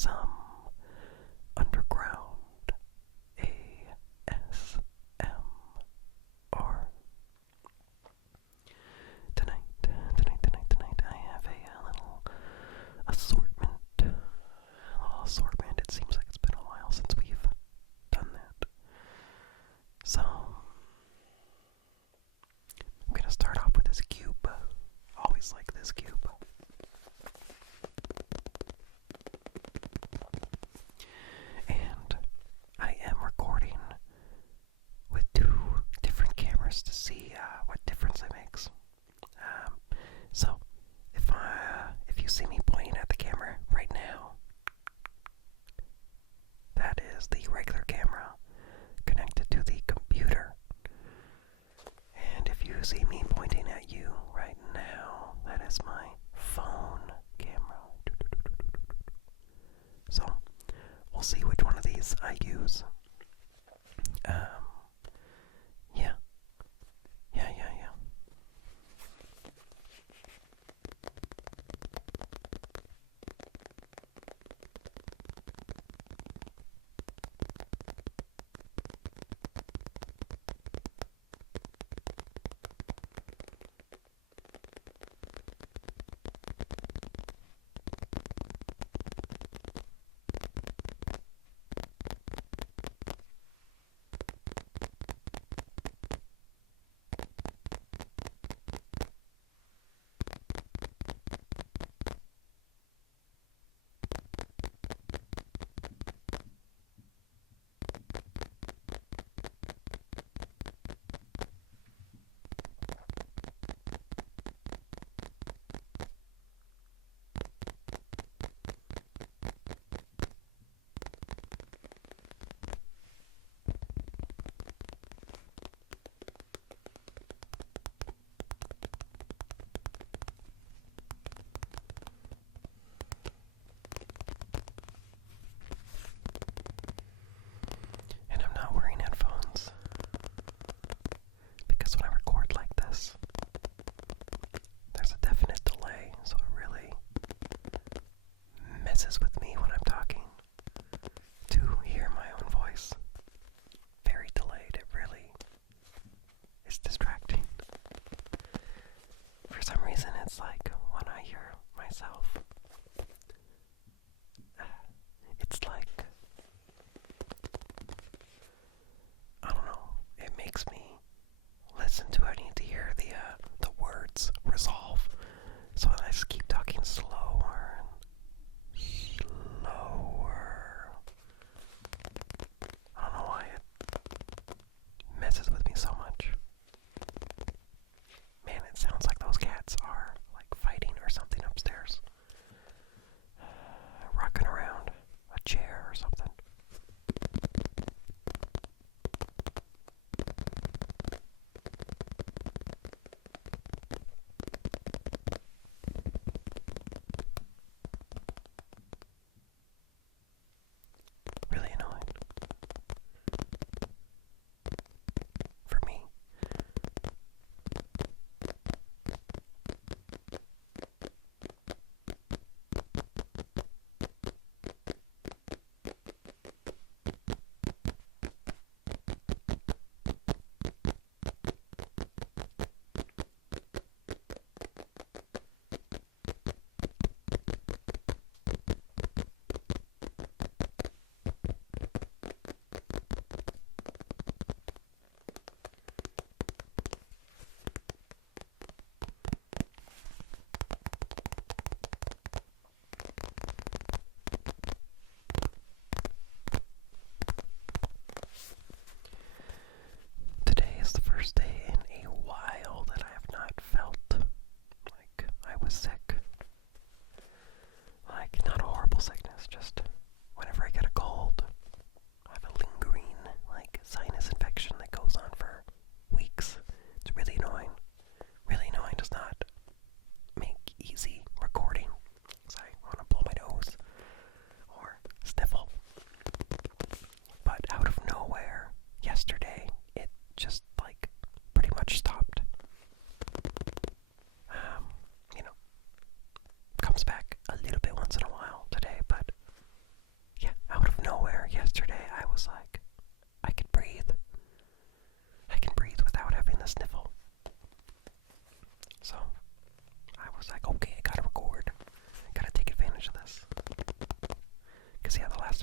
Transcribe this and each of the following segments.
some underground ASMR. Tonight, I have a little assortment. It seems like it's been a while since we've done that. So, I'm gonna start off with this cube. Always like this cube. And I am recording with two different cameras to see what difference it makes. So, if you see me pointing at the camera right now, that is the regular camera connected to the computer. And if you see me pointing at you right now, that is my phone camera. So, we'll see which one of these I use. Yeah.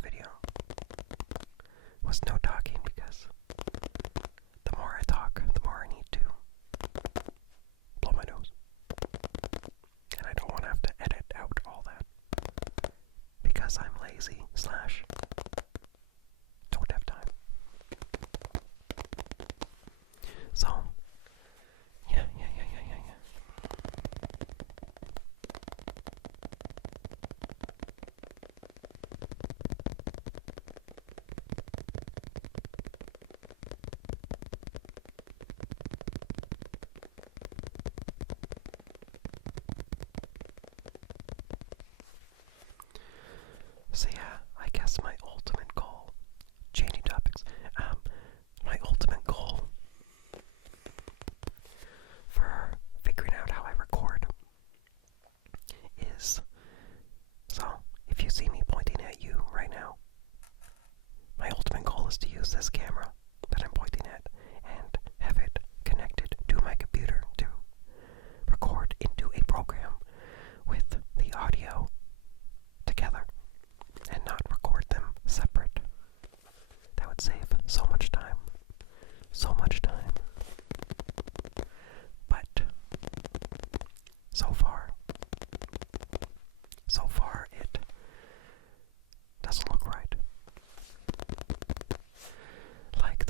video was no talking, because the more I talk, the more I need to blow my nose. And I don't want to have to edit out all that, because I'm lazy / don't have time. So, yeah. So yeah, I guess my ultimate goal, changing topics, my ultimate goal for figuring out how I record is, so if you see me pointing at you right now, my ultimate goal is to use this camera that I'm pointing at and have it connected to my computer to record into a program with the audio together and not record them separate. That would save so much time. So much time. But so far it doesn't look right. Like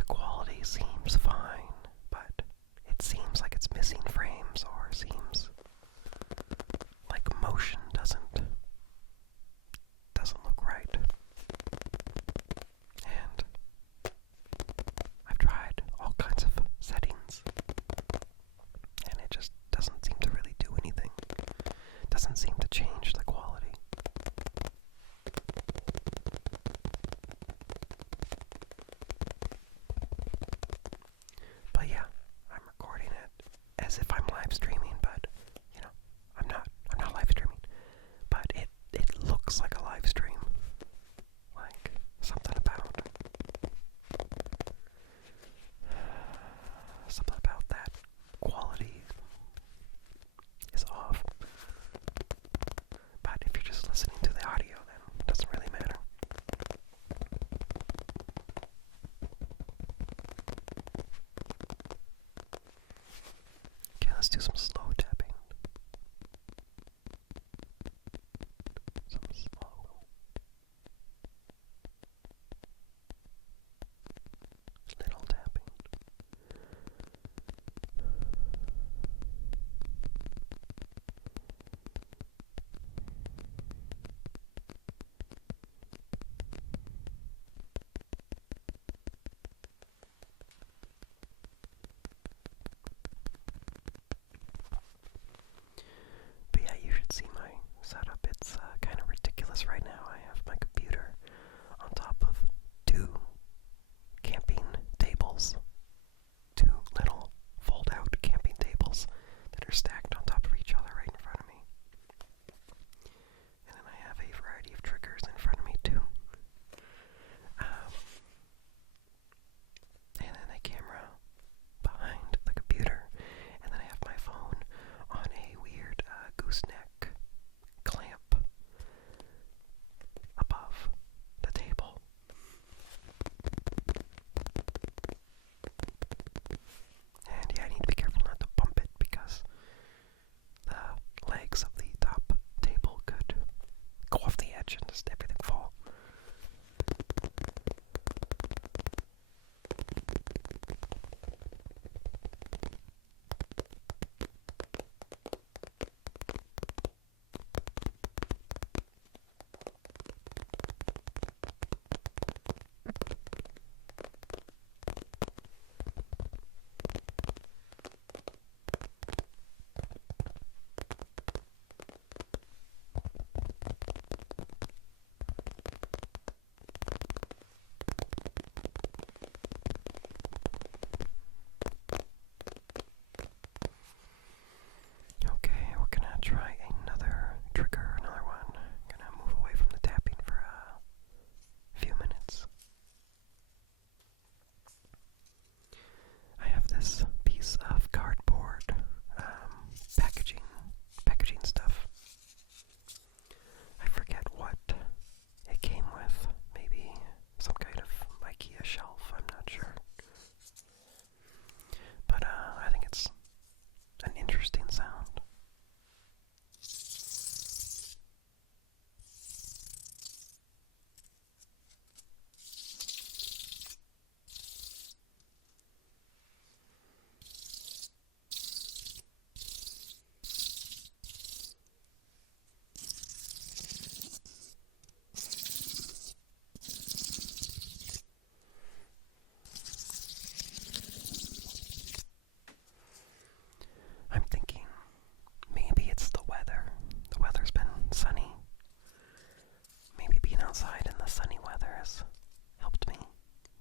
outside in the sunny weather has helped me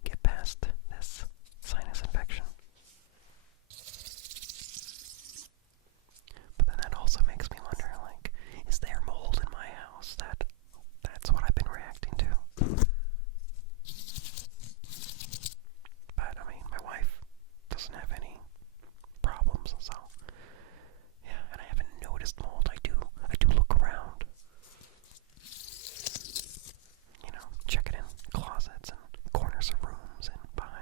get past this sinus infection. But then that also makes me wonder, like, is there mold in my house? That's what I've been reacting to. But, I mean, my wife doesn't have any problems, so, yeah, and I haven't noticed mold. I do look around, check it in closets and corners of rooms and behind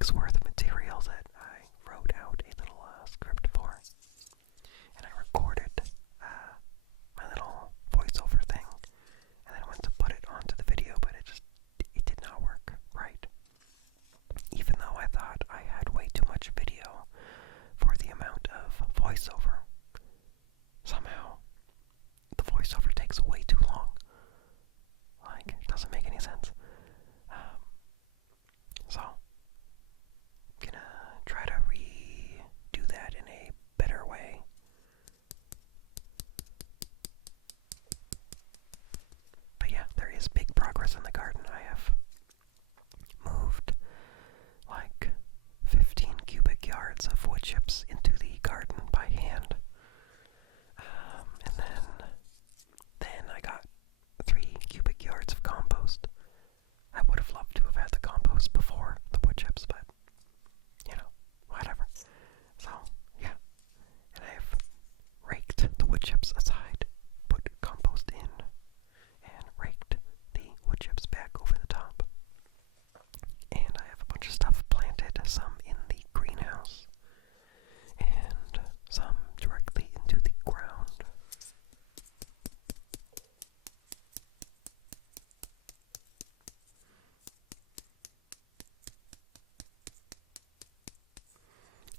week's worth of material that I wrote out a little script for, and I recorded my little voiceover thing, and then went to put it onto the video, but it did not work right. Even though I thought I had way too much video for the amount of voiceover, somehow the voiceover takes way too long. Like, it doesn't make any sense. So, I'm gonna try to redo that in a better way. But yeah, there is big progress in the garden. I have moved like 15 cubic yards of wood chips into the garden by hand. And then I got 3 cubic yards of compost. I would have loved to have had the compost before the wood chips, but, whatever. So, yeah. And I've raked the wood chips aside, put compost in, and raked the wood chips back over the top. And I have a bunch of stuff planted, some in the greenhouse, and some directly into the ground.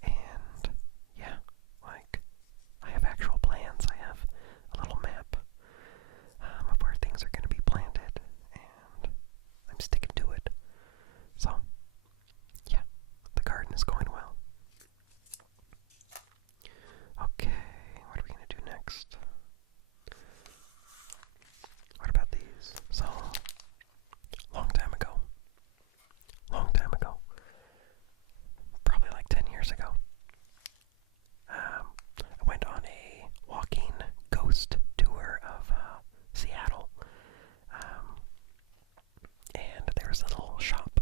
And yeah, like, I have actual plans. I have a little map of where things are going to be planted, and I'm sticking to it. So, yeah, the garden is going well. Okay, what are we going to do next? What about these? So, long time ago, probably like 10 years ago, I went on a walking ghost tour of Seattle, and there was a little shop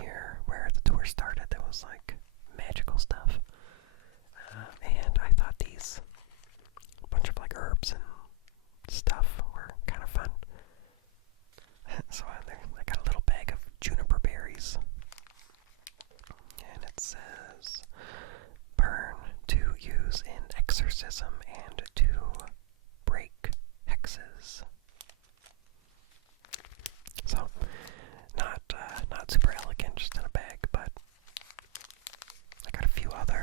near where the tour started that was like magical stuff, and I thought these bunch of like herbs and stuff were kind of fun. So I got a little bag of juniper berries, and it says burn to use in exorcism and to break hexes. So not super elegant, just in a bag, but I got a few other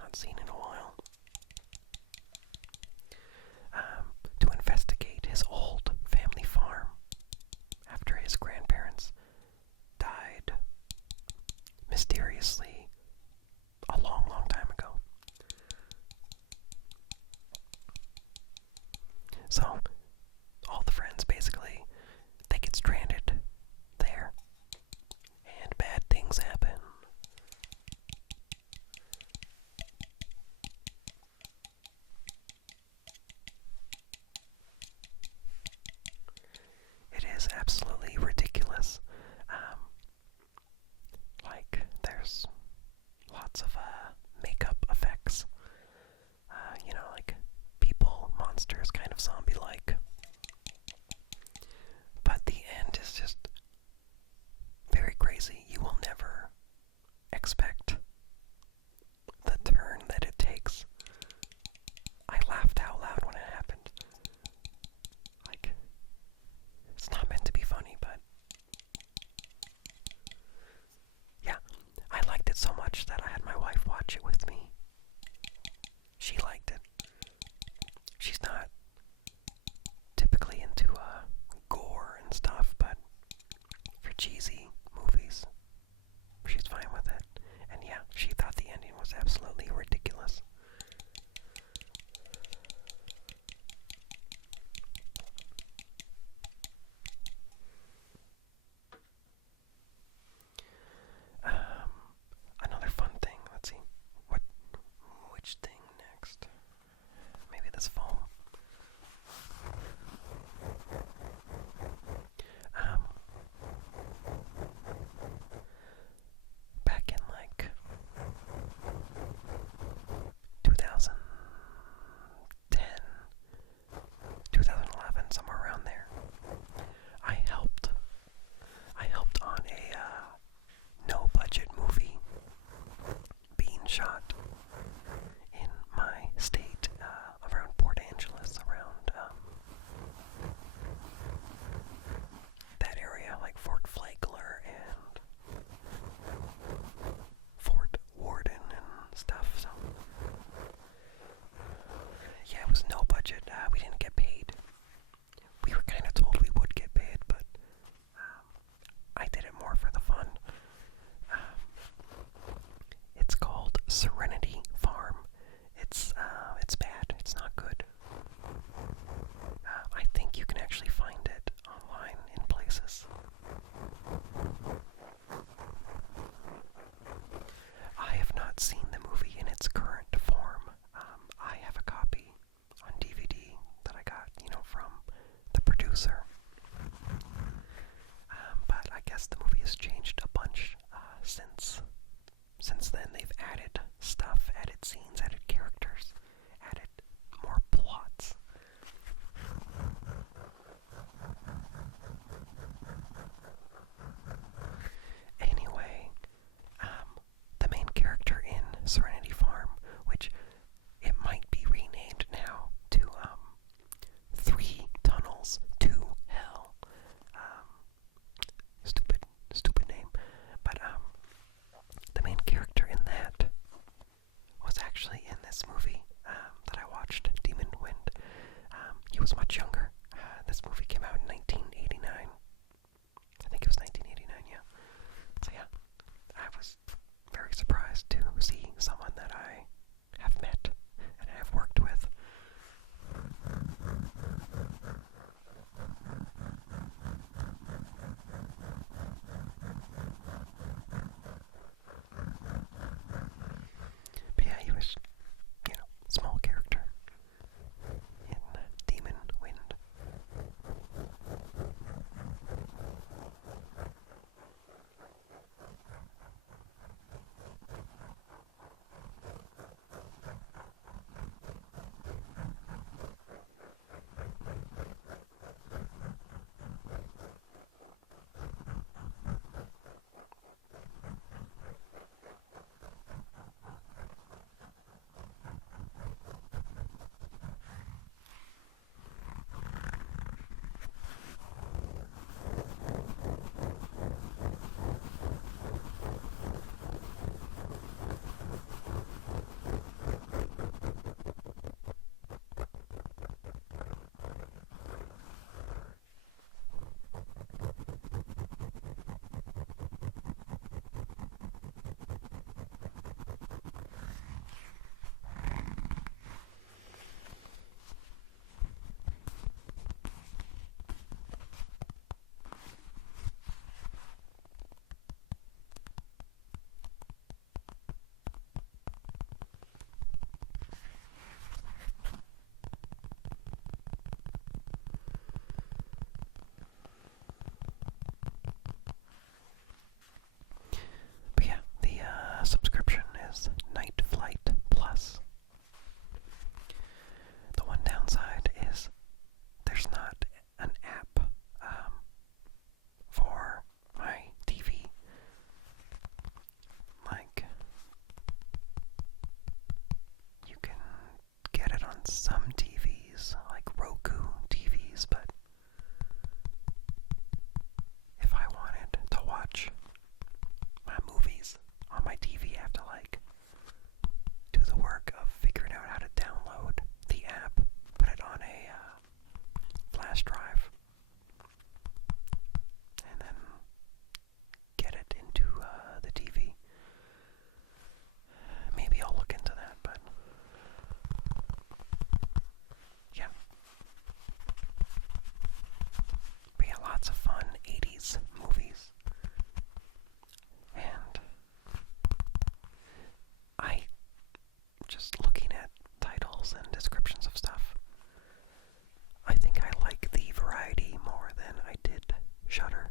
not seen in a while, to investigate his old family farm after his grandparents died mysteriously a long, long time ago. So, all the friends basically, they get stranded there, and bad things happen. It is absolutely ridiculous. Like, there's on some TVs, like Roku TVs, but if I wanted to watch my movies on my TV, I have to do the work of figuring out how to download the app, put it on a flash drive, and then get it into the TV. Maybe I'll look into that, but yeah. But yeah, lots of fun 80s movies. And I, just looking at titles and descriptions of stuff, I think I like the variety more than I did Shudder.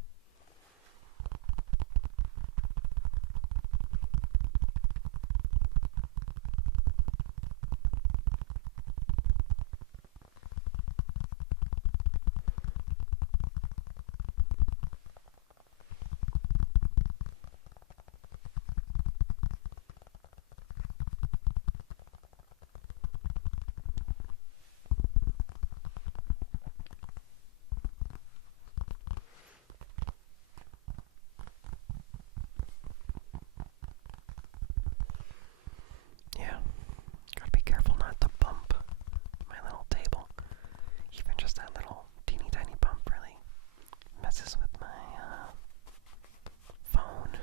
Yeah, gotta be careful not to bump my little table. Even just that little teeny tiny bump really messes with my phone.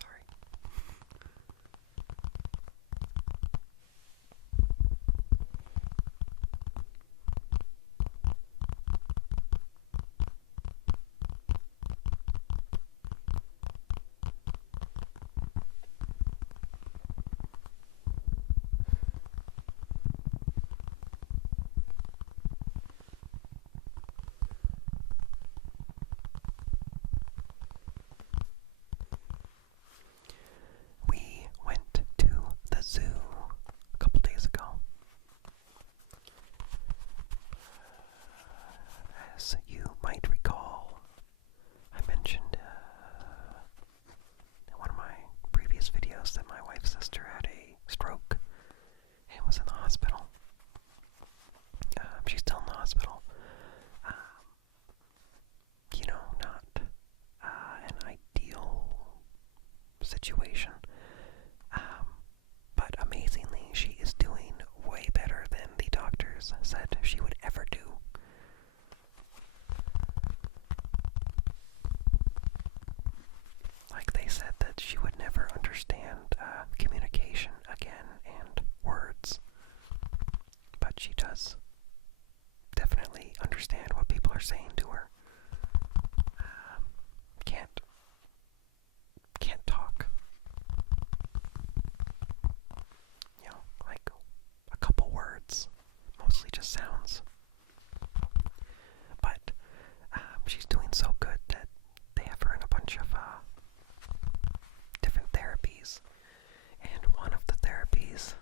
Sorry. We went to the zoo a couple days ago. As you might recall, I mentioned in one of my previous videos that my wife's sister had a stroke and was in the hospital. She's still in the hospital. Not an ideal situation. But amazingly, she is doing way better than the doctors said she would ever do. Like they said that she would never understand communication again and words. But she does definitely understand what people are saying to her. Can't talk. Like a couple words. Mostly just sounds. But she's doing so good that they have her in a bunch of different therapies. And one of the therapies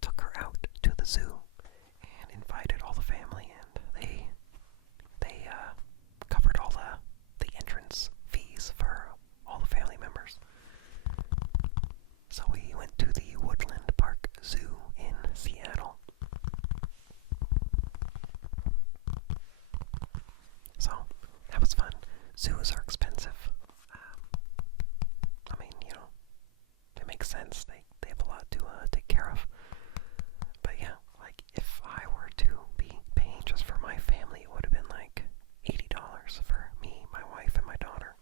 took her out to the zoo and invited all the family, and they covered all the entrance fees for all the family members. So we went to the Woodland Park Zoo in Seattle. So that was fun. Zoos are expensive. It makes sense. They have a lot to take care of. But yeah, if I were to be paying just for my family, it would have been $80 for me, my wife, and my daughter.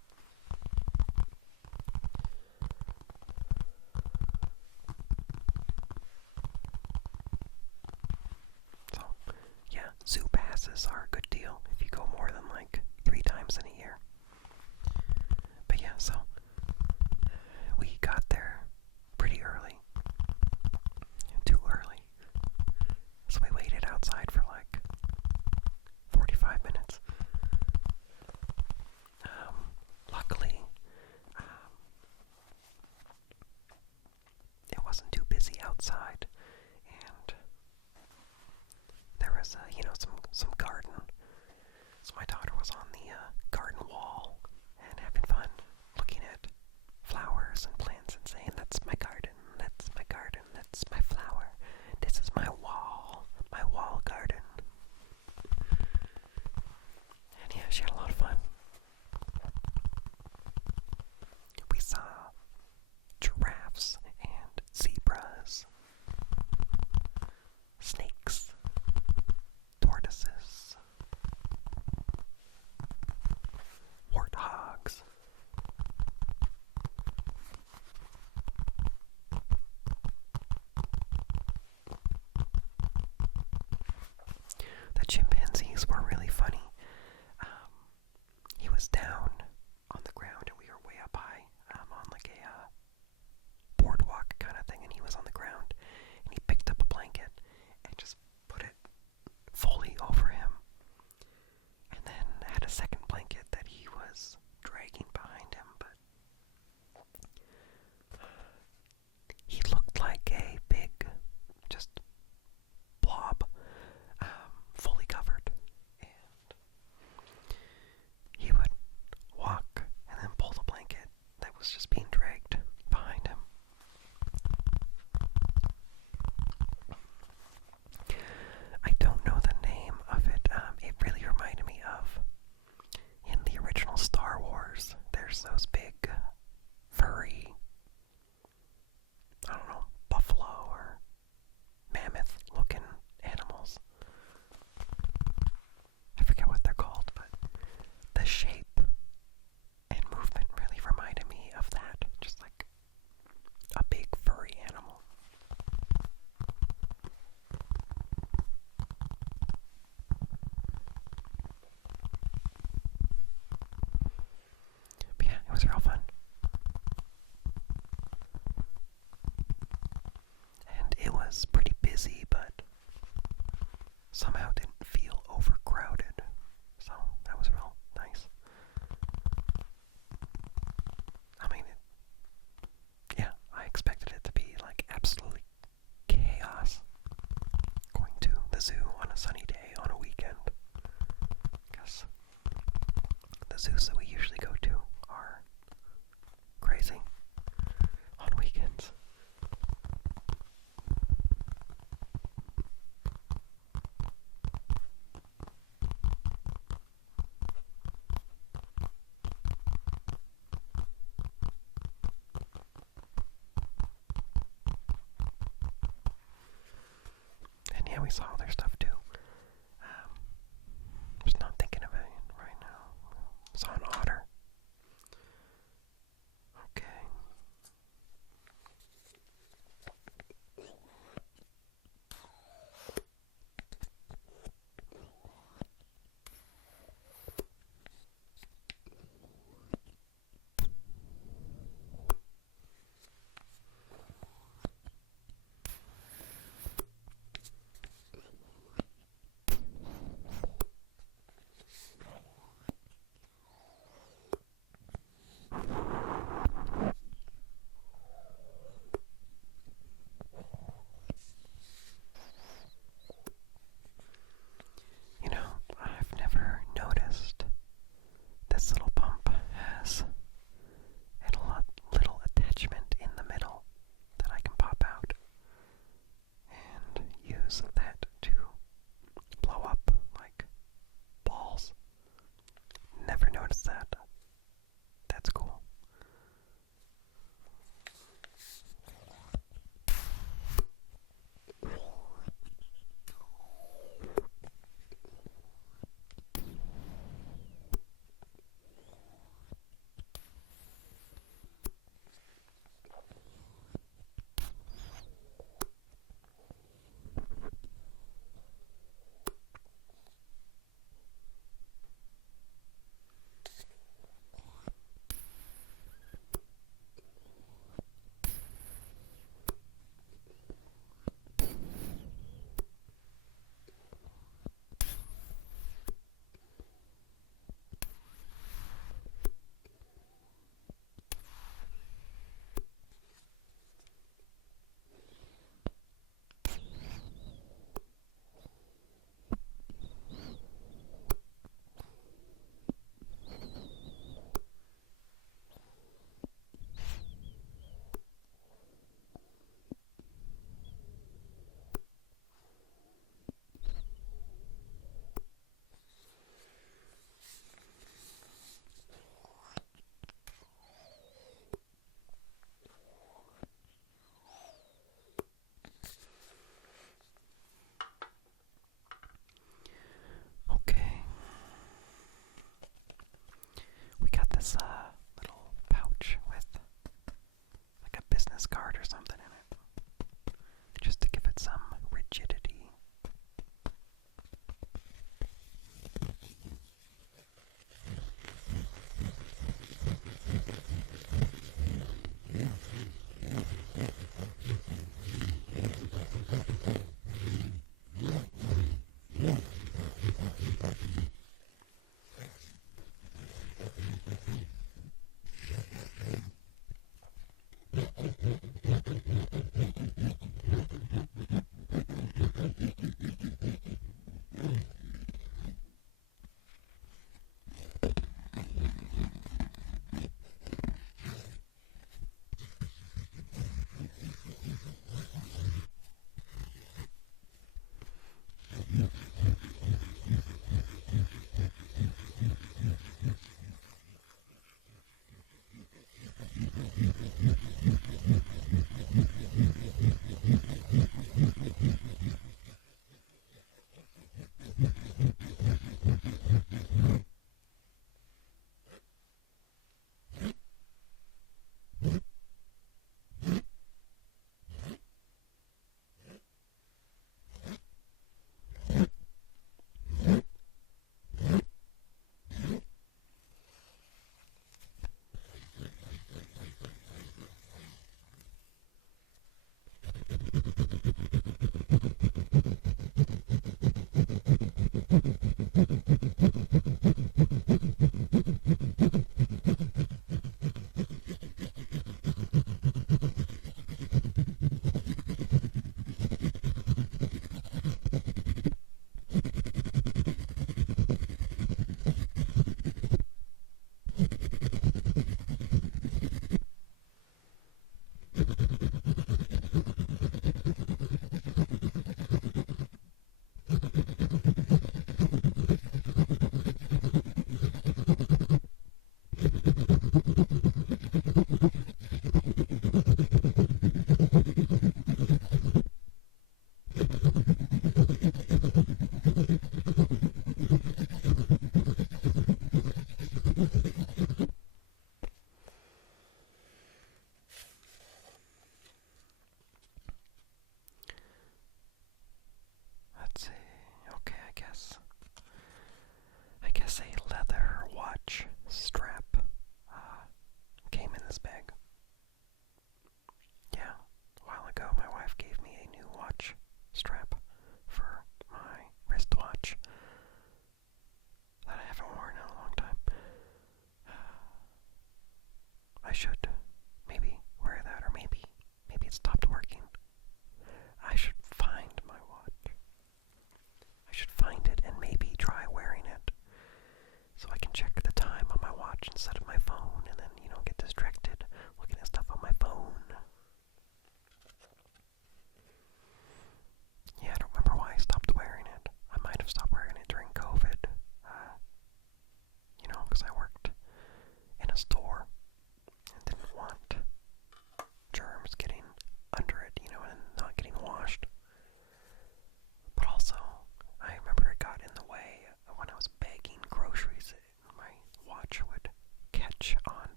So, yeah, zoo passes are a good deal if you go more than 3 times in a year. But yeah, so we got there pretty early. Too early. So we waited outside for 45 minutes. Luckily, it wasn't too busy outside, and there was some garden. So my daughter somehow didn't feel overcrowded. So that was real nice. I mean, yeah, I expected it to be like absolutely chaos going to the zoo on a sunny day on a weekend. Because the zoos that we usually go to are crazy on weekends. And yeah, we saw other stuff too. Just not thinking of it right now. Saw an otter.